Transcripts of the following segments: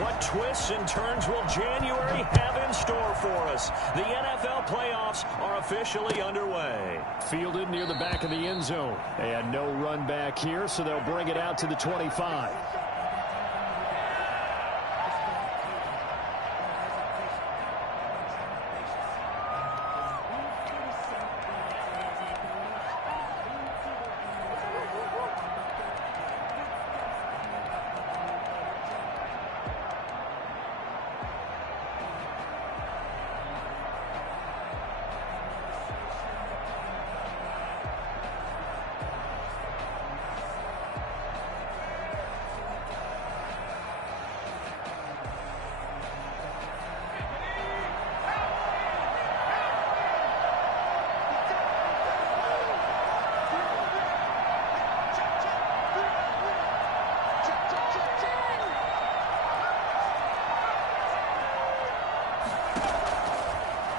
What twists and turns will January have in store for us? The NFL playoffs are officially underway. Fielded near the back of the end zone. And no run back here, so they'll bring it out to the 25.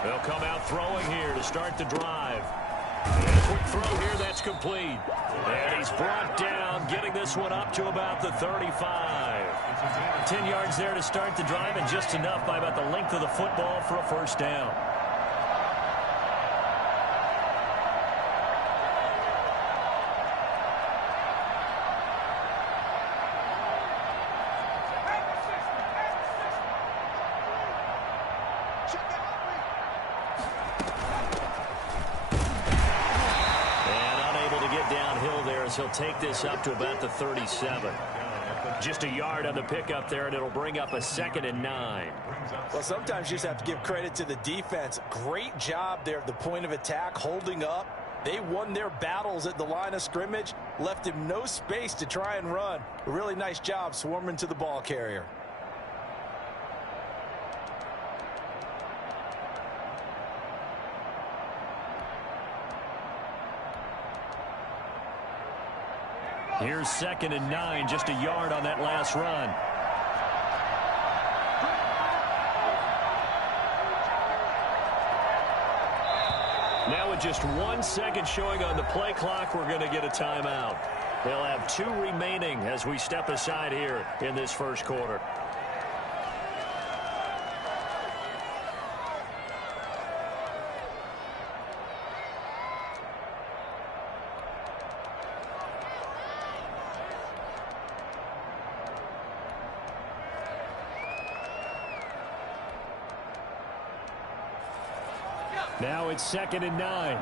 They'll come out throwing here to start the drive. And a quick throw here, that's complete. And he's brought down, getting this one up to about the 35. 10 yards there to start the drive, and just enough by about the length of the football for a first down. He'll take this up to about the 37. Just a yard on the pickup there, and it'll bring up a 2nd and 9. Well, sometimes you just have to give credit to the defense. Great job there at the point of attack, holding up. They won their battles at the line of scrimmage, left him no space to try and run. A really nice job swarming to the ball carrier. Here's 2nd and 9, just a yard on that last run. Now with just 1 second showing on the play clock, we're going to get a timeout. They'll have 2 remaining as we step aside here in this first quarter. Now it's 2nd and 9.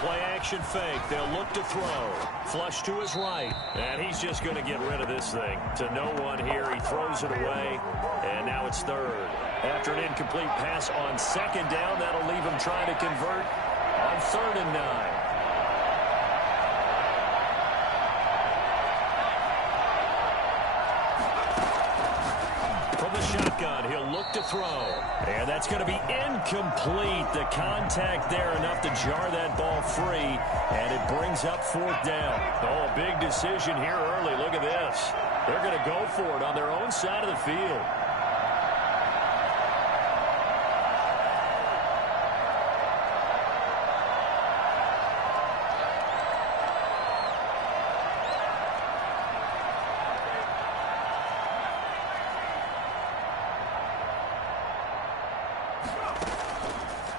Play action fake. They'll look to throw. Flush to his right. And he's just going to get rid of this thing. To no one here. He throws it away. And now it's 3rd. After an incomplete pass on 2nd down, that'll leave him trying to convert on 3rd and 9. Shotgun. He'll look to throw. And that's going to be incomplete. The contact there enough to jar that ball free. And it brings up 4th down. Oh, a big decision here early. Look at this. They're going to go for it on their own side of the field.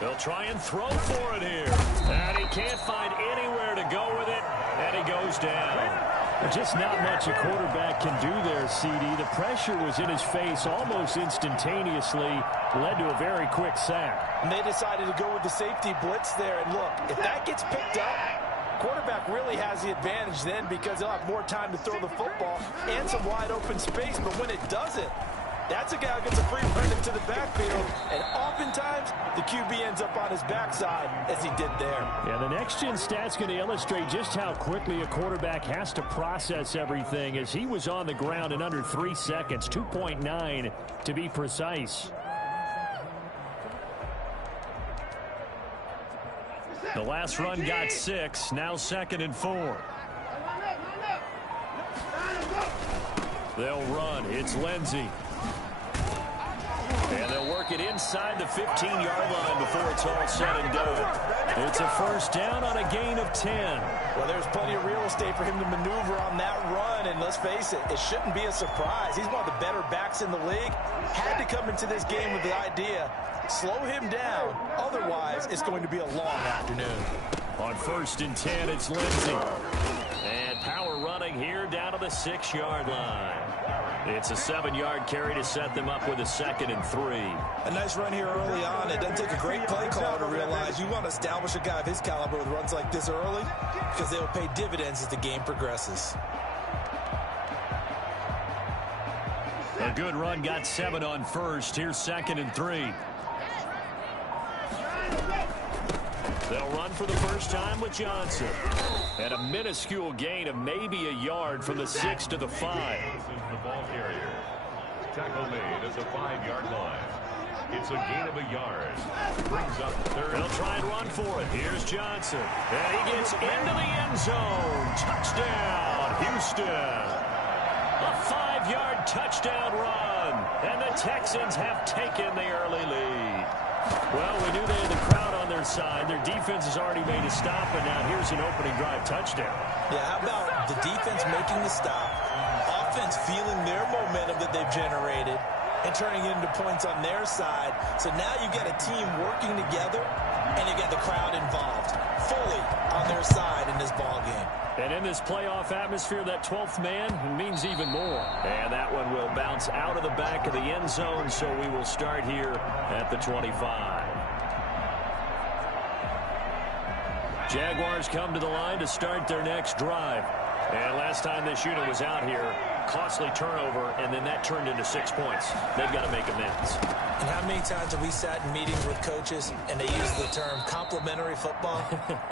They'll try and throw for it here. And he can't find anywhere to go with it. And he goes down. Just not much a quarterback can do there, CD. The pressure was in his face almost instantaneously. Led to a very quick sack. And they decided to go with the safety blitz there. And look, if that gets picked up, quarterback really has the advantage then because he'll have more time to throw the football and some wide open space. But when it doesn't, that's a guy who gets a free run into the backfield, and oftentimes the QB ends up on his backside as he did there. Yeah, the next-gen stat's going to illustrate just how quickly a quarterback has to process everything as he was on the ground in under 3 seconds, 2.9 to be precise. The last run got 6, now 2nd and 4. They'll run. It's Lindsey. And they'll work it inside the 15-yard line before it's all said and done. It's a first down on a gain of 10. Well, there's plenty of real estate for him to maneuver on that run, and let's face it, it shouldn't be a surprise. He's one of the better backs in the league. Had to come into this game with the idea, slow him down, otherwise it's going to be a long afternoon. On first and 10, it's Lindsey. And power running here down to the 6-yard line. It's a 7-yard carry to set them up with a 2nd and 3. A nice run here early on. It doesn't take a great play caller to realize you want to establish a guy of his caliber with runs like this early because they'll pay dividends as the game progresses. A good run got 7 on first. Here's 2nd and 3. They'll run for the first time with Johnson. And a minuscule gain of maybe a yard from the 6 to the 5. The ball carrier. Tackle made at the 5-yard line. It's a gain of a yard. Brings up third. They'll try and run for it. Here's Johnson. And he gets into the end zone. Touchdown, Houston. A 5-yard touchdown run. And the Texans have taken the early lead. Well, we knew they had the crowd on their side. Their defense has already made a stop, and now here's an opening drive touchdown. Yeah, how about the defense making the stop, offense feeling their momentum that they've generated, and turning it into points on their side. So now you've got a team working together, and you've got the crowd involved, fully on their side in this ball game. And in this playoff atmosphere, that 12th man means even more. And that one will bounce out of the back of the end zone, so we will start here at the 25. Jaguars come to the line to start their next drive. And last time this unit was out here, costly turnover, and then that turned into 6 points. They've got to make amends. And how many times have we sat in meetings with coaches and they use the term complementary football?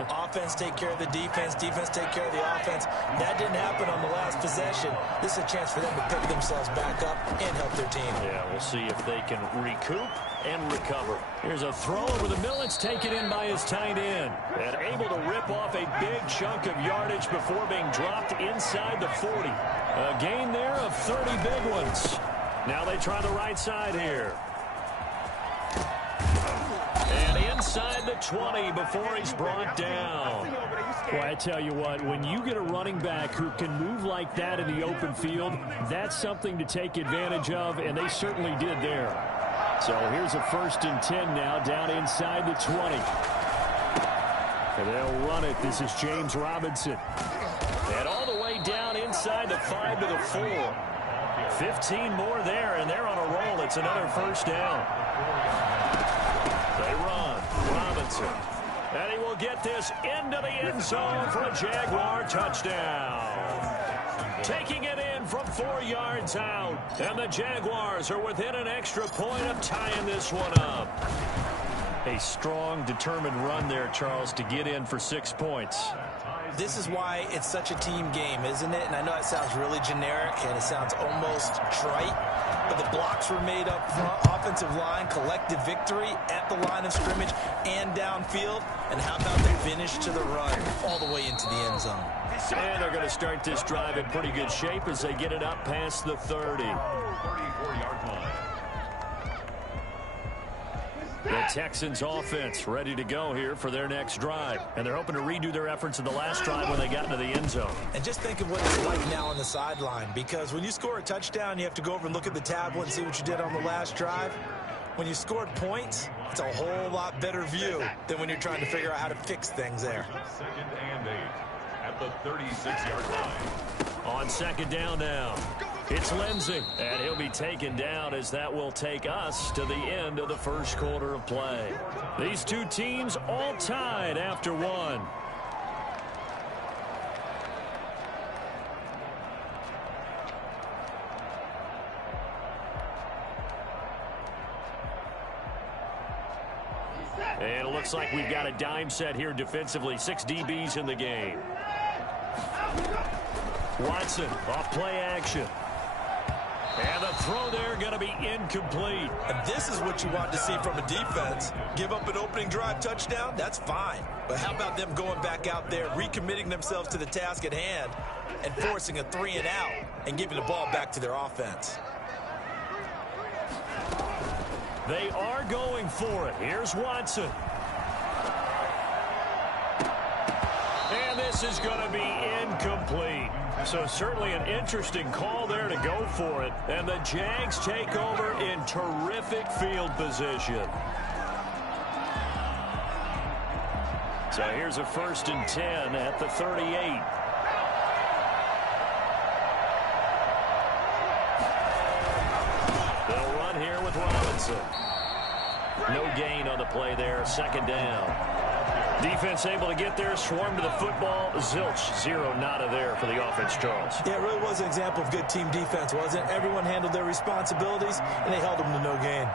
Offense take care of the defense, defense take care of the offense. That didn't happen on the last possession. This is a chance for them to pick themselves back up and help their team. Yeah, we'll see if they can recoup and recover. Here's a throw over the middle. It's taken in by his tight end. And able to rip off a big chunk of yardage before being dropped inside the 40. A gain there of 30 big ones. Now they try the right side here. And inside the 20 before he's brought down. Well, I tell you what, when you get a running back who can move like that in the open field, that's something to take advantage of, and they certainly did there. So here's a 1st and 10 now, down inside the 20. And they'll run it. This is James Robinson. And all the way down inside the 5 to the 4. 15 more there, and they're on a roll. It's another first down. They run. Robinson. And he will get this into the end zone for a Jaguar touchdown. Taking it in from 4 yards out. And the Jaguars are within an extra point of tying this one up. A strong, determined run there, Charles, to get in for 6 points. This is why it's such a team game, isn't it? And I know it sounds really generic and it sounds almost trite, but the blocks were made up front, offensive line, collective victory at the line of scrimmage and downfield. And how about the finish to the run all the way into the end zone? And they're going to start this drive in pretty good shape as they get it up past the 30. 34-yard line. The Texans offense ready to go here for their next drive. And they're hoping to redo their efforts in the last drive when they got into the end zone. And just think of what it's like now on the sideline, because when you score a touchdown, you have to go over and look at the tablet and see what you did on the last drive. When you scored points, it's a whole lot better view than when you're trying to figure out how to fix things there. 2nd and 8 at the 36-yard line. On 2nd down now, it's Lindsey. And he'll be taken down as that will take us to the end of the first quarter of play. These two teams all tied after one. And it looks like we've got a dime set here defensively. 6 DBs in the game. Watson off play action. And the throw there going to be incomplete. And this is what you want to see from a defense. Give up an opening drive touchdown, that's fine. But how about them going back out there, recommitting themselves to the task at hand, and forcing a 3 and out and giving the ball back to their offense. They are going for it. Here's Watson. And this is going to be incomplete. So certainly an interesting call there to go for it. And the Jags take over in terrific field position. So here's a 1st and 10 at the 38. They'll run here with Robinson. No gain on the play there. 2nd down. Defense able to get there, swarm to the football. Zilch, 0 nada there for the offense, Charles. Yeah, it really was an example of good team defense, wasn't it? Everyone handled their responsibilities, and they held them to no gain.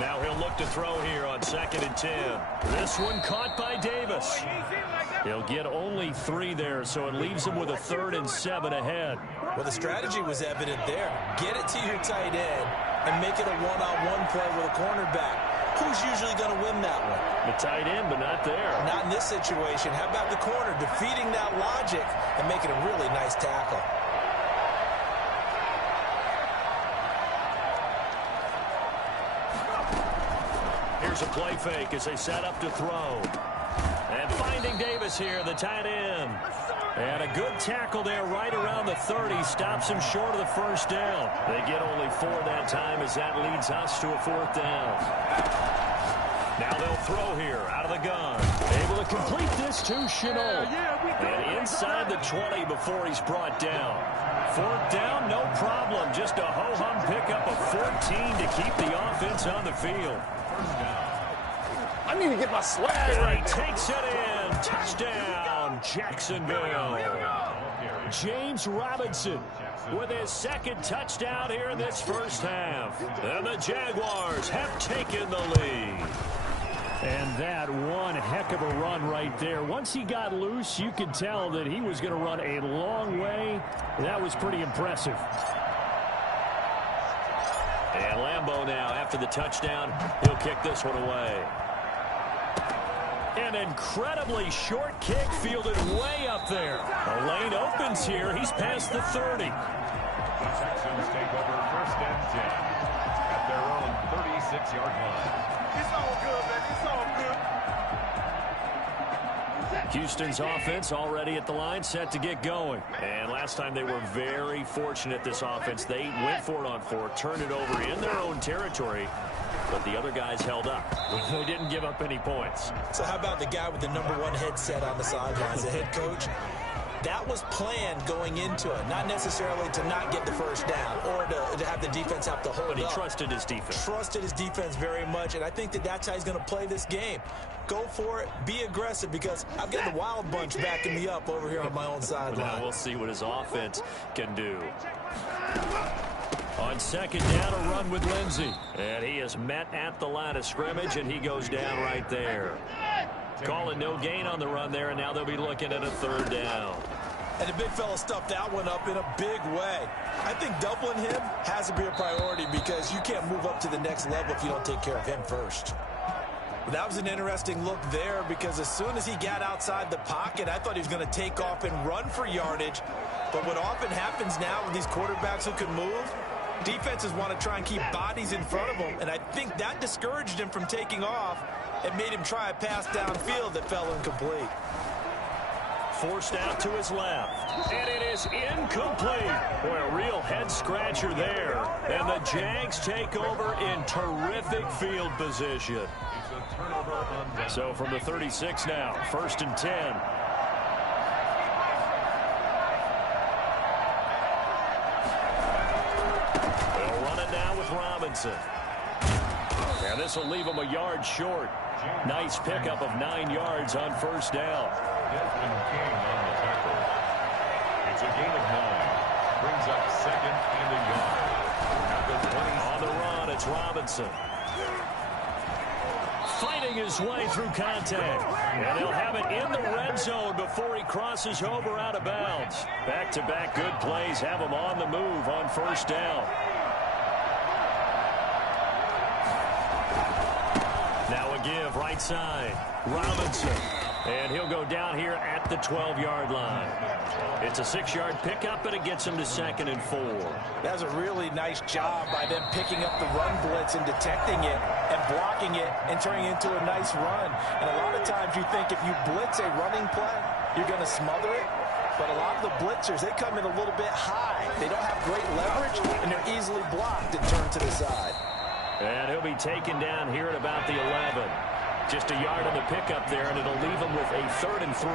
Now he'll look to throw here on 2nd and 10. This one caught by Davis. He'll get only 3 there, so it leaves him with a 3rd and 7 ahead. Well, the strategy was evident there. Get it to your tight end and make it a one-on-one play with a cornerback. Who's usually going to win that one? The tight end, but not there. Not in this situation. How about the corner defeating that logic and making a really nice tackle? Here's a play fake as they set up to throw. And finding Davis here, the tight end. And a good tackle there right around the 30. Stops him short of the 1st down. They get only 4 that time as that leads us to a 4th down. Now they'll throw here out of the gun. Able to complete this to Shenault. And inside the 20 before he's brought down. 4th down, no problem. Just a ho-hum pickup of 14 to keep the offense on the field. I need to get my swag right. He takes it in. Touchdown, Jacksonville. James Robinson with his 2nd touchdown here in this 1st half. And the Jaguars have taken the lead. And that one heck of a run right there. Once he got loose, you could tell that he was going to run a long way. That was pretty impressive. And Lambeau now, after the touchdown, he'll kick this one away. An incredibly short kick fielded way up there. The lane opens here. He's past the 30. The Texans take over 1st and 10 at their own 36-yard line. It's all good, man. It's all good. Houston's offense already at the line, set to get going. And last time they were very fortunate, this offense. They went for it on 4, turned it over in their own territory. But the other guys held up. They didn't give up any points. So how about the guy with the #1 headset on the sidelines, the head coach? That was planned going into it, not necessarily to not get the 1st down or to have the defense have to hold up. But he trusted his defense. Trusted his defense very much, and I think that that's how he's going to play this game. Go for it, be aggressive, because I've got the Wild Bunch backing me up over here on my own sideline. Now we'll see what his offense can do. On 2nd down, a run with Lindsey. And he is met at the line of scrimmage, and he goes down right there. Calling no gain on the run there, and now they'll be looking at a 3rd down. And the big fella stuffed that one up in a big way. I think doubling him has to be a priority because you can't move up to the next level if you don't take care of him first. That was an interesting look there because as soon as he got outside the pocket, I thought he was going to take off and run for yardage. But what often happens now with these quarterbacks who can move, defenses want to try and keep bodies in front of them, and I think that discouraged him from taking off and made him try a pass downfield that fell incomplete. Forced out to his left, and it is incomplete. Boy, a real head-scratcher there. And the Jags take over in terrific field position. So from the 36 now, 1st and 10. Robinson. And this will leave him a yard short. Nice pickup of 9 yards on 1st down. Desmond King on the tackle. It's a gain of 9. Brings up 2nd and a yard. At the 20. On the run, it's Robinson. Fighting his way through contact. And he'll have it in the red zone before he crosses over out of bounds. Back-to-back good plays have him on the move on 1st down. Now a give right side. Robinson. And he'll go down here at the 12-yard line. It's a 6-yard pickup, and it gets him to 2nd and 4. That was a really nice job by them picking up the run blitz and detecting it and blocking it and turning it into a nice run. And a lot of times you think if you blitz a running play, you're going to smother it. But a lot of the blitzers, they come in a little bit high. They don't have great leverage, and they're easily blocked and turned to the side. And he'll be taken down here at about the 11. Just a yard on the pickup there, and it'll leave him with a 3rd and 3.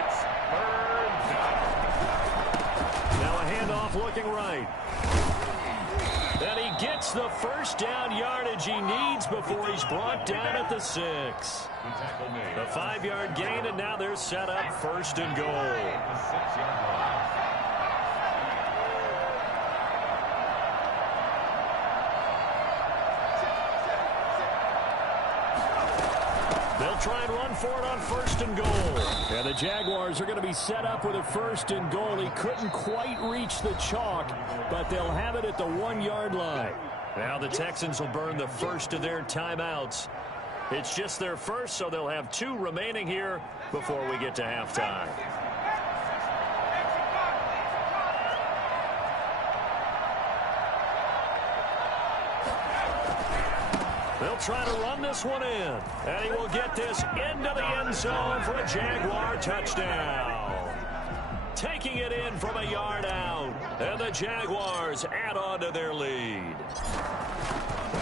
It's 3rd down. Now a handoff looking right. And he gets the first down yardage he needs before he's brought down at the 6. The 5-yard gain, and now they're set up 1st and goal. The 6-yard line. They'll try and run for it on 1st and goal. And the Jaguars are going to be set up with a 1st and goal. He couldn't quite reach the chalk, but they'll have it at the 1-yard line. Now the Texans will burn the first of their timeouts. It's just their first, so they'll have 2 remaining here before we get to halftime. They'll try to run this one in, and he will get this into the end zone for a Jaguar touchdown. Taking it in from a yard out, and the Jaguars add on to their lead.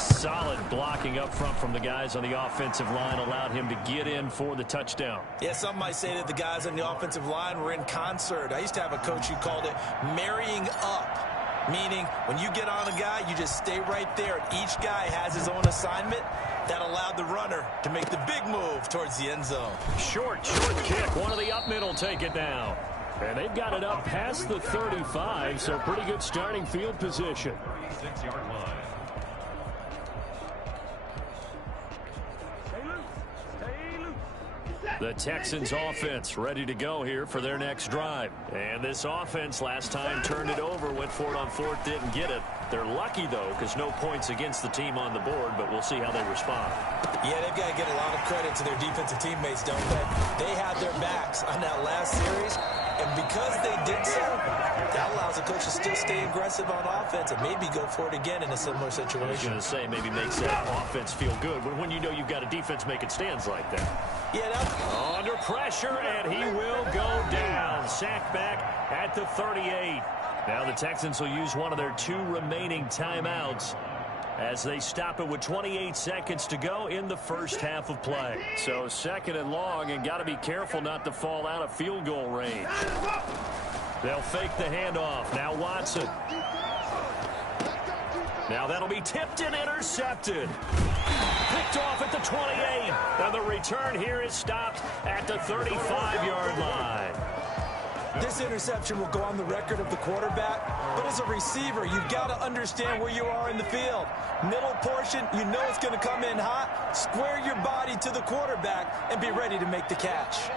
Solid blocking up front from the guys on the offensive line allowed him to get in for the touchdown. Yeah, some might say that the guys on the offensive line were in concert. I used to have a coach who called it marrying up. Meaning, when you get on a guy, you just stay right there. Each guy has his own assignment. That allowed the runner to make the big move towards the end zone. Short kick. One of the up mid will take it down. And they've got it up past the 35, so pretty good starting field position. 6-yard line. The Texans offense ready to go here for their next drive. And this offense last time turned it over, went for it on 4th, didn't get it. They're lucky, though, because no points against the team on the board, but we'll see how they respond. Yeah, they've got to get a lot of credit to their defensive teammates, don't they? They had their backs on that last series, and because they did so, that allows the coach to still stay aggressive on offense and maybe go for it again in a similar situation. I was going to say, maybe makes that offense feel good when you know you've got a defense making stands like that. Yeah, under pressure, and he will go down. Sacked back at the 38. Now the Texans will use one of their 2 remaining timeouts as they stop it with 28 seconds to go in the first half of play. So 2nd and long, and got to be careful not to fall out of field goal range. They'll fake the handoff. Now Watson. Now that'll be tipped and intercepted. Picked off at the 28. And the return here is stopped at the 35-yard line. This interception will go on the record of the quarterback, but as a receiver, you've got to understand where you are in the field. Middle portion, you know it's going to come in hot. Square your body to the quarterback and be ready to make the catch.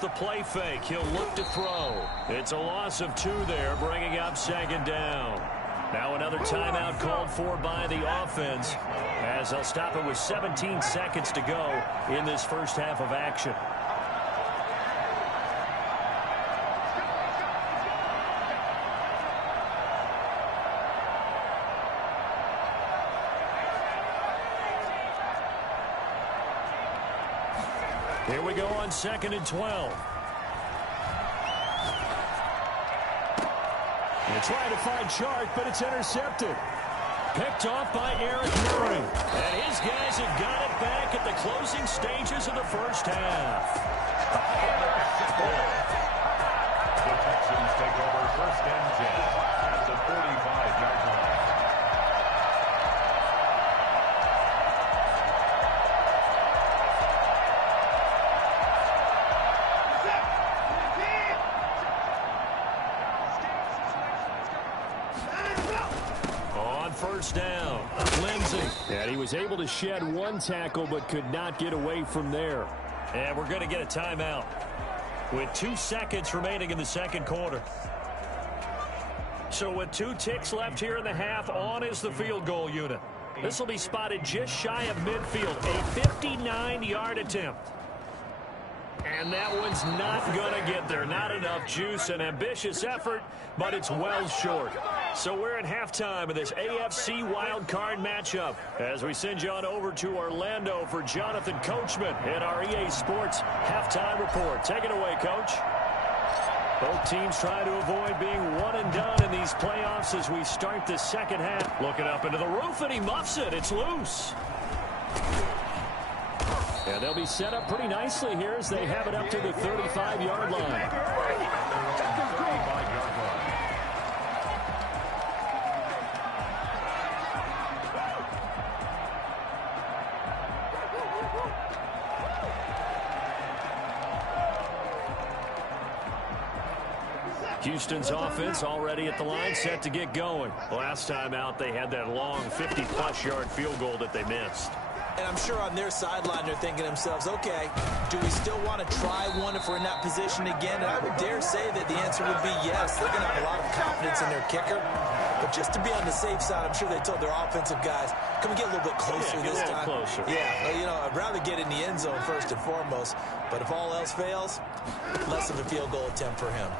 The play fake. He'll look to throw. It's a loss of 2 there, bringing up 2nd down. Now another timeout called for by the offense as they'll stop it with 17 seconds to go in this first half of action. Here we go on 2nd and 12. They're trying to find Chark, but it's intercepted. Picked off by Eric Murray. And his guys have got it back at the closing stages of the first half. The Texans take over 1st and 10 at the 45-yard line. first down. Lindsay. And he was able to shed one tackle but could not get away from there. And we're going to get a timeout with 2 seconds remaining in the second quarter. So with 2 ticks left here in the half, on is the field goal unit. This will be spotted just shy of midfield. A 59-yard attempt. And that one's not going to get there. Not enough juice. An ambitious effort, but it's well short. So we're at halftime of this AFC wildcard matchup as we send you on over to Orlando for Jonathan Coachman in our EA Sports halftime report. Take it away, Coach. Both teams trying to avoid being one and done in these playoffs as we start the second half. Looking up into the roof, and he muffs it. It's loose. And they'll be set up pretty nicely here as they have it up to the 35-yard line. Houston's offense already at the line, set to get going. Last time out, they had that long 50-plus yard field goal that they missed. And I'm sure on their sideline they're thinking to themselves, okay, do we still want to try one if we're in that position again? And I would dare say that the answer would be yes. They're going to have a lot of confidence in their kicker. But just to be on the safe side, I'm sure they told their offensive guys, can we get a little bit closer this time? Closer. Yeah, you know, I'd rather get in the end zone first and foremost. But if all else fails, less of a field goal attempt for him.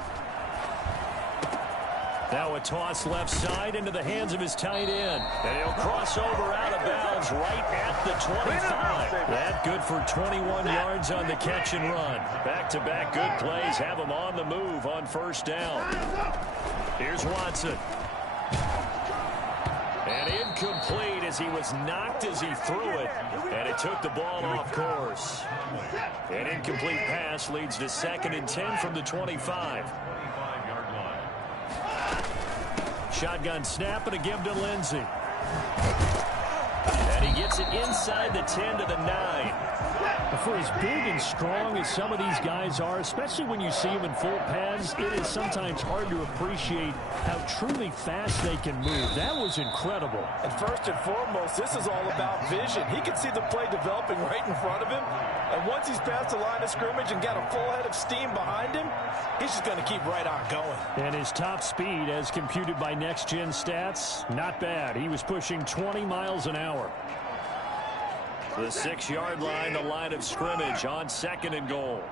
Now a toss left side into the hands of his tight end. And he'll cross over out of bounds right at the 25. That good for 21 yards on the catch and run. Back-to-back good plays have him on the move on first down. Here's Watson. And incomplete as he was knocked as he threw it. And it took the ball off course. An incomplete pass leads to 2nd and 10 from the 25. Shotgun snap and a give to Lindsay. And he gets it inside the 10 to the 9. For as big and strong as some of these guys are, especially when you see them in full pads, it is sometimes hard to appreciate how truly fast they can move. That was incredible. And first and foremost, this is all about vision. He can see the play developing right in front of him. And once he's past the line of scrimmage and got a full head of steam behind him, he's just going to keep right on going. And his top speed, as computed by Next Gen Stats, not bad. He was pushing 20 miles an hour. The 6-yard line, the line of scrimmage on 2nd and goal.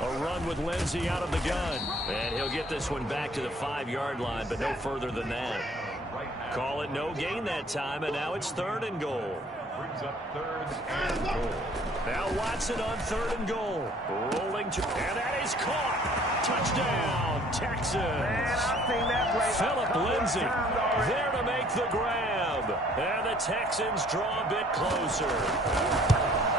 A run with Lindsay out of the gun. And he'll get this one back to the 5-yard line, but no further than that. Call it no gain that time, and now it's 3rd and goal. Brings up 3rd and goal. Now Watson on 3rd and goal. Rolling to, and that is caught. Touchdown, Texans. Philip Lindsay there to make the grab. And the Texans draw a bit closer.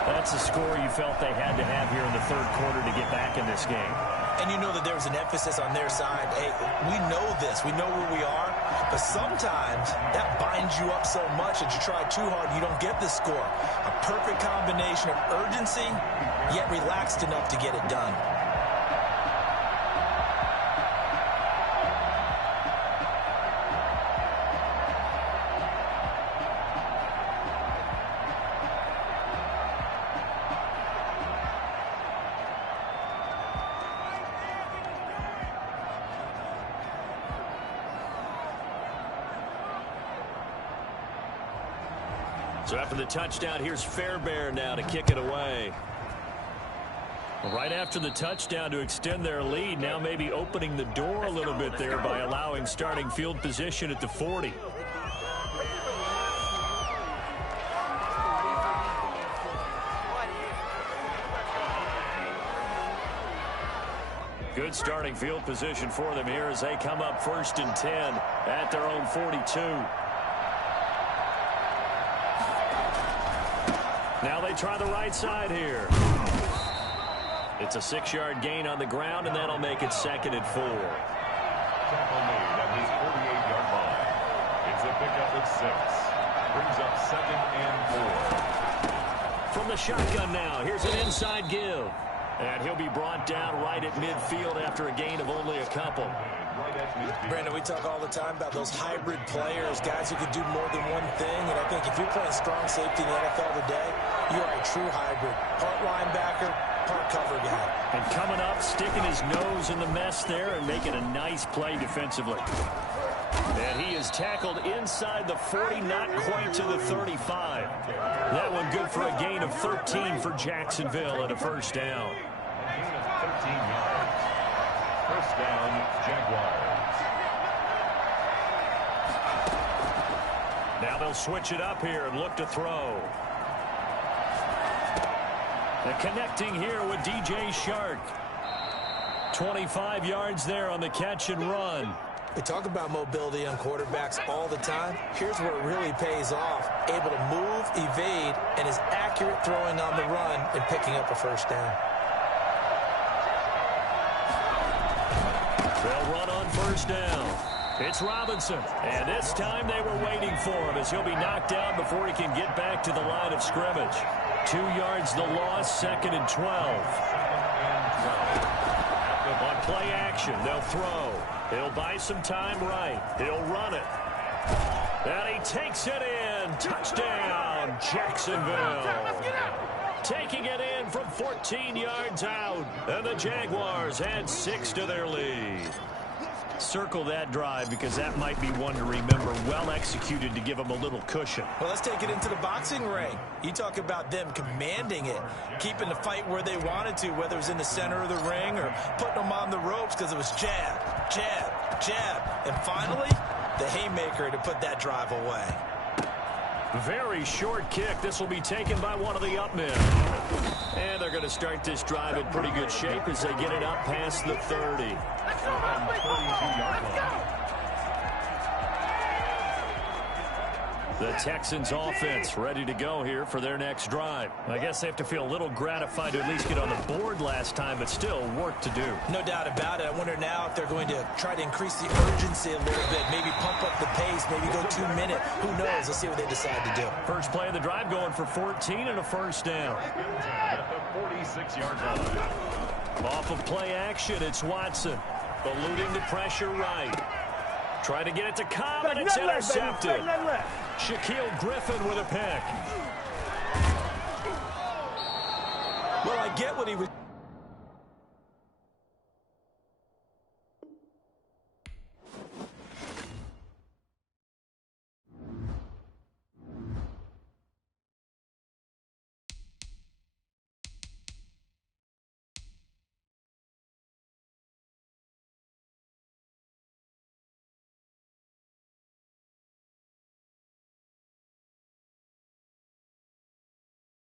That's a score you felt they had to have here in the 3rd quarter to get back in this game. And you know that there was an emphasis on their side. Hey, we know this. We know where we are. But sometimes that binds you up so much that you try too hard, you don't get the score. A perfect combination of urgency, yet relaxed enough to get it done. So after the touchdown, here's Fairbairn now to kick it away. Right after the touchdown to extend their lead, now maybe opening the door a little bit there by allowing starting field position at the 40. Good starting field position for them here as they come up 1st and 10 at their own 42. Now they try the right side here. It's a 6-yard gain on the ground, and that'll make it 2nd and 4. Tackle made at his 48-yard line. It's a pickup of 6. Brings up 2nd and 4. From the shotgun now, here's an inside give. And he'll be brought down right at midfield after a gain of only a couple. Brandon, we talk all the time about those hybrid players, guys who can do more than one thing. And I think if you're playing strong safety in the NFL today, you are a true hybrid. Part linebacker, part cover guy. And coming up, sticking his nose in the mess there and making a nice play defensively. And he is tackled inside the 40, not quite to the 35. That one good for a gain of 13 for Jacksonville and a first down. A gain of 13 yards. First down, Jaguars. Now they'll switch it up here and look to throw. And connecting here with DJ Chark. 25 yards there on the catch and run. We talk about mobility on quarterbacks all the time. Here's where it really pays off. Able to move, evade, and is accurate throwing on the run and picking up a first down. They'll run on first down. It's Robinson. And this time they were waiting for him as he'll be knocked down before he can get back to the line of scrimmage. 2 yards the loss, 2nd and 12. On play action, they'll throw. He'll buy some time right. He'll run it. And he takes it in. Touchdown, Jacksonville. Taking it in from 14 yards out. And the Jaguars add 6 to their lead. Circle that drive because that might be one to remember. Well executed to give them a little cushion. Well, let's take it into the boxing ring. You talk about them commanding it, keeping the fight where they wanted to, whether it was in the center of the ring or putting them on the ropes because it was jab, jab, jab. And finally, the haymaker to put that drive away. Very short kick. This will be taken by one of the up men. And they're going to start this drive in pretty good shape as they get it up past the 30. Let's go. The Texans offense ready to go here for their next drive. I guess they have to feel a little gratified to at least get on the board last time, but still work to do. No doubt about it. I wonder now if they're going to try to increase the urgency a little bit, maybe pump up the pace, maybe go 2 minutes. Who knows? Let's see what they decide to do. First play of the drive going for 14 and a first down. At the 46-yard line. Off of play action, it's Watson. Eluding the pressure right. Trying to get it to Cobb, and it's intercepted. Shaquille Griffin with a pick. Well, I get what he was